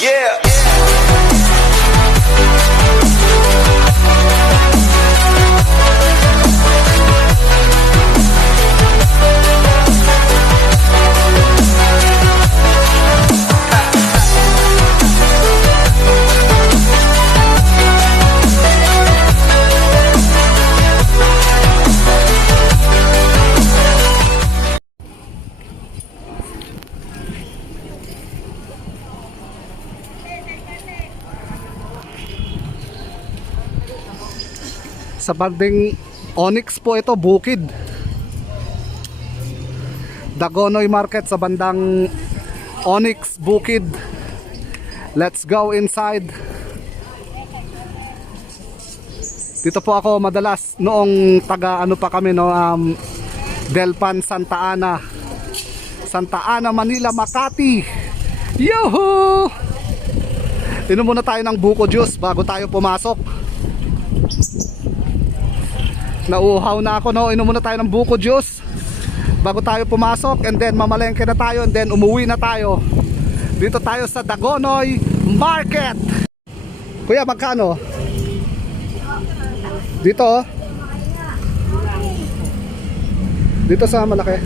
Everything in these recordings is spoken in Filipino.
Yeah. Sa banding Onyx po ito, bukid. Dagonoy Market sa bandang Onyx, bukid. Let's go inside. Dito po ako madalas noong taga ano pa kami no, Delpan, Santa Ana, Manila, Makati. Yuhu! Inom muna tayo ng buko juice bago tayo pumasok. Nauuhaw na ako no, inom muna tayo ng buko juice bago tayo pumasok, and then mamalengke na tayo, and then umuwi na tayo. Dito tayo sa Dagonoy Market. Kuya, magkano? Dito oh. Dito sa malaki.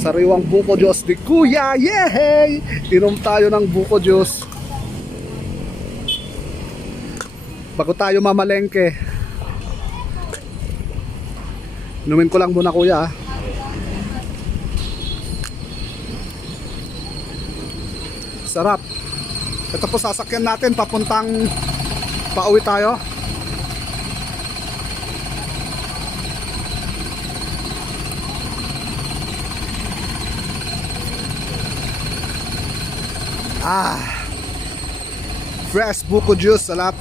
Sariwang buko juice di Kuya. Yay! Inom tayo ng buko juice bago tayo mamalengke. Inumin ko lang muna kuya. Sarap. Ito po sasakyan natin papuntang pauwi tayo. Fresh buko juice, sarap.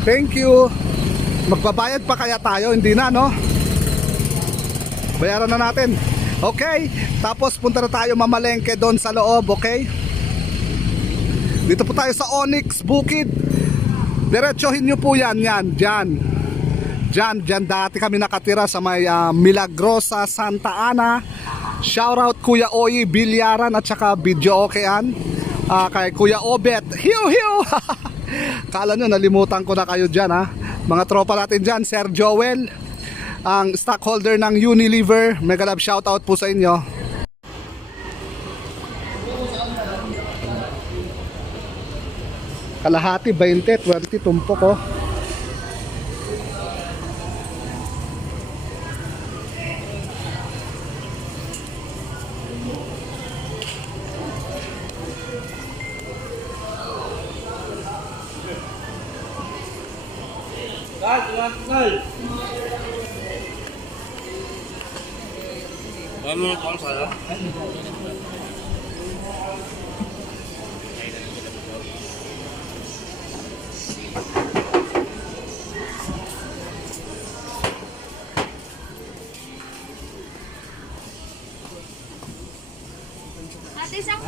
Thank you. Magbabayad pa kaya tayo? Hindi na no? Bayaran na natin. Okay. Tapos punta na tayo mamalengke doon sa loob. Okay. Dito po tayo sa Onyx, bukid. Diretsohin nyo po yan. Diyan dati kami nakatira sa may Milagrosa, Santa Ana. Shoutout Kuya Oyi Bilyaran at saka Video Okean, kay Kuya Obet. Hiu. Kala nyo nalimutan ko na kayo dyan ha. Mga tropa natin dyan, Sir Joel, ang stockholder ng Unilever. Mega love shoutout po sa inyo. Kalahati 20 tumpok oh. Ano ang sala? Ate, isang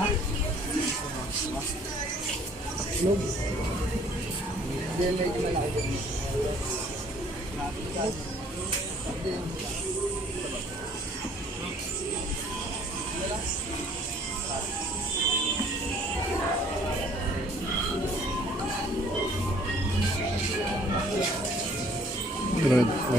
Good.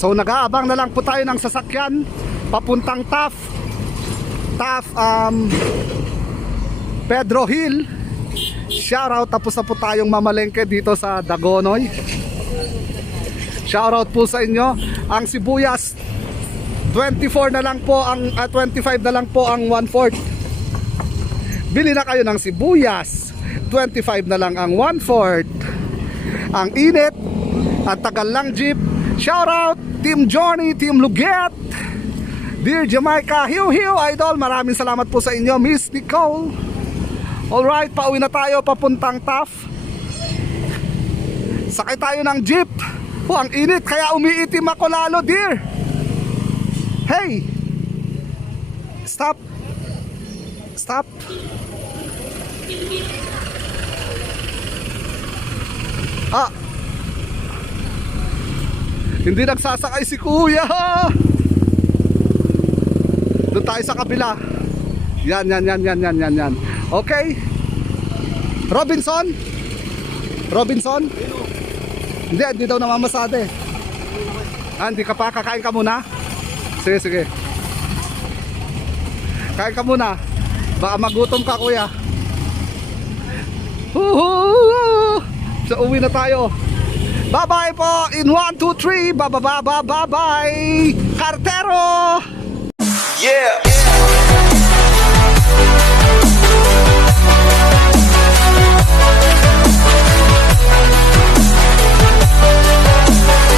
So nag-aabang na lang po tayo ng sasakyan papuntang Pedro Hill. Shoutout, tapos na po tayong mamalengke dito sa Dagonoy. Shoutout po sa inyo. Ang sibuyas 24 na lang po ang 25 na lang po ang 1/4. Bili na kayo ng sibuyas. 25 na lang ang 1/4. Ang init at tagal lang jeep. Shoutout Team Johnny, Team Luget, Dear Jamaica, Hiu Hiu Idol, maraming salamat po sa inyo. Miss Nicole. Alright, pauwi na tayo papuntang TAF. Sakay tayo ng jeep. Ang init, kaya umiitim ako lalo, dear. Hey, stop. Stop. Ah, hindi nagsasakay si kuya. Doon tayo sa kabila. Yan. Okay. Robinson? Hindi daw namamasade. Hindi ka pa, kakain ka muna? Sige. Kain ka muna. Baka magutom ka, kuya. So uwi na tayo. Bye bye po in 1, 2, 3. Bye. Cartero.